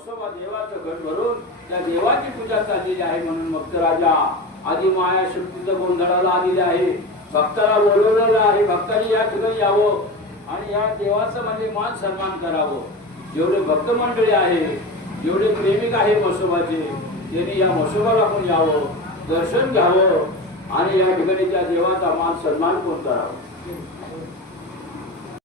म्हसोबा देवाचं घट भरून त्या देवाची पूजा चाललेली आहे. म्हणून भक्त राजा आदी माया शक्तीचं गोंधळाला आलेले आहे. भक्ताला बोलवलेलं आहे. भक्तांनी या ठिकाणी यावं आणि या देवाचं म्हणजे मान सन्मान करावं. जेवढे भक्त मंडळी आहे, जेवढे प्रेमिक आहे म्हसोबाचे, त्यांनी या म्हसोबाला पण यावं, दर्शन घ्यावं आणि या ठिकाणी त्या देवाचा मान सन्मान पण करावा.